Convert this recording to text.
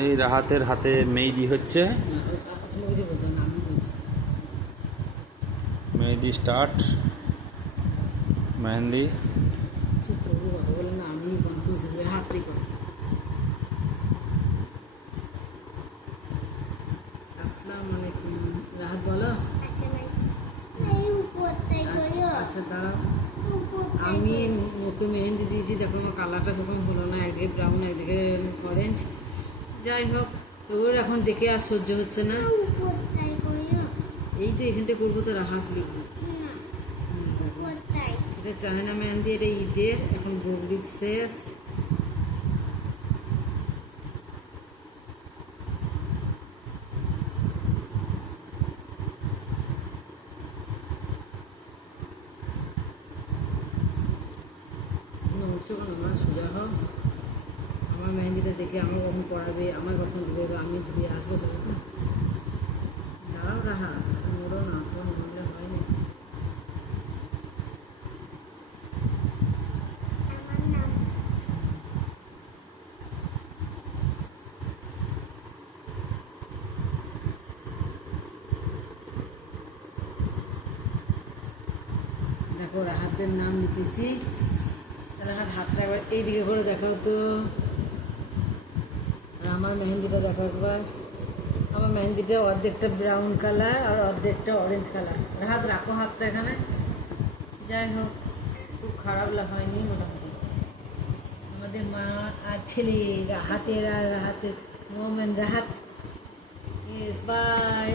এই রাহাতের হাতে মেহেদি হচ্ছে, মেহেদি স্টার্ট, মেহেন্দি। আসসালামু আলাইকুম। রাহাত বলো। আচ্ছা দাঁড়াও, আমি মুখে মেহেন্দি দিয়েছি, দেখো আমার কালারটা যখন হলো না, একদিকে ব্রাউন একদিকে অরেঞ্জ। যাই হোক, তোর এখন দেখে আর সহ্য হচ্ছে না। এই তো এখানটা করবো, তো রাহাত লিখবো। এটা চায়না মেহেন্দি, এটা ঈদের, এখন বকরিদ শেষ। আমার সোজা হোক, আমার মেহেন্দিটা দেখে আমার কখন পড়াবে, আমার কখন দেবে, আমি ধীরে আসবো। তবে তো দাঁড়াও রাহা, মোড়ো না তো, মনে হয় না। দেখো রাহাতের নাম লিখেছি। রাহাত হাতটা একবার এইদিকে করে দেখাও তো। আর আমার মেহেন্দিটা দেখো একবার। আমার মেহেন্দিটা অর্ধেকটা ব্রাউন কালার আর অর্ধেকটা অরেঞ্জ কালার। রাহাত রাখো হাতটা এখানে। যাই হোক, খুব খারাপ হয়নি মোটামুটি। আমাদের মা আর ছেলে, রাহাতের আর রাহাতের মোমেন রাহাত। বাই।